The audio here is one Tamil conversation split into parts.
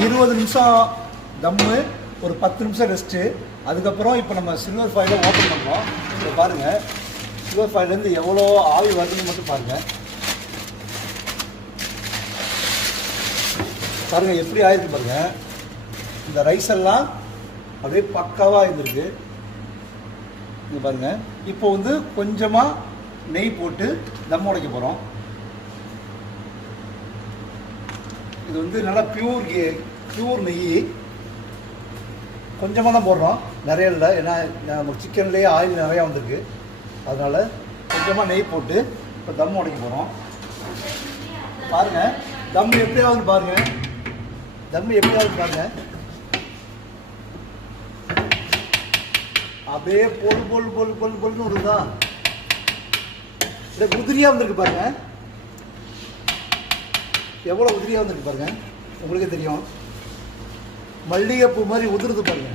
20 நிமிஷம் தம்மு, ஒரு 10 நிமிஷம் ரெஸ்ட்டு. அதுக்கப்புறம் இப்போ நம்ம சில்வர் ஃபாயிலை ஓப்பன் பண்ணுறோம். இப்போ பாருங்கள், சில்வர் ஃபாயிலேருந்து எவ்வளோ ஆவி வருதுன்னு மட்டும் பாருங்கள். பாருங்கள் எப்படி ஆயிருக்கு பாருங்கள். இந்த ரைஸ் எல்லாம் அப்படியே பக்காவாக இருந்திருக்கு. இங்கே பாருங்கள். இப்போ வந்து கொஞ்சமாக நெய் போட்டு தம் உடைக்க போகிறோம். இது வந்து நல்லா பியூர் நெய். கொஞ்சமாக தான் போடுறோம், நிறைய இல்லை. ஏன்னா நம்ம சிக்கன்லேயே ஆயில் நிறையா வந்திருக்கு. அதனால் கொஞ்சமாக நெய் போட்டு இப்போ தம் உடைக்க போகிறோம். பாருங்கள் தம் எப்படியாவது பாருங்கள், தம் எப்படியாவது பாருங்கள். அப்படியே பொல் வருதா, இந்த உதிரியாக வந்திருக்கு பாருங்க. எவ்வளோ உதிரியாக வந்திருக்கு பாருங்க, உங்களுக்கே தெரியும். மல்லிகைப்பூ மாதிரி உதிருது பாருங்க,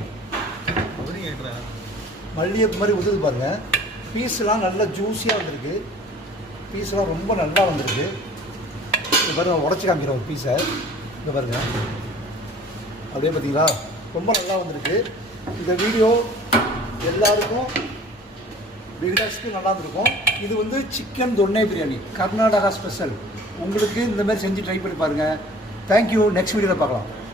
மல்லிகைப்பூ மாதிரி உதிருது பாருங்க. பீஸ்லாம் நல்லா ஜூஸியாக வந்திருக்கு, பீஸ்லாம் ரொம்ப நல்லா வந்திருக்கு. இது பாருங்கள், உடச்சி காமிக்கிற ஒரு பீஸை இங்கே பாருங்கள். அப்படியே பார்த்தீங்களா, ரொம்ப நல்லா வந்திருக்கு. இந்த வீடியோ எல்லாருக்கும் பிகினர்ஸ்க்கு நல்லா இருந்திருக்கும். இது வந்து சிக்கன் தொன்னை பிரியாணி, கர்நாடகா ஸ்பெஷல். உங்களுக்கு இந்த மாதிரி செஞ்சு ட்ரை பண்ணி பாருங்கள். தேங்க்யூ. நெக்ஸ்ட் வீடியோவில் பார்க்கலாம்.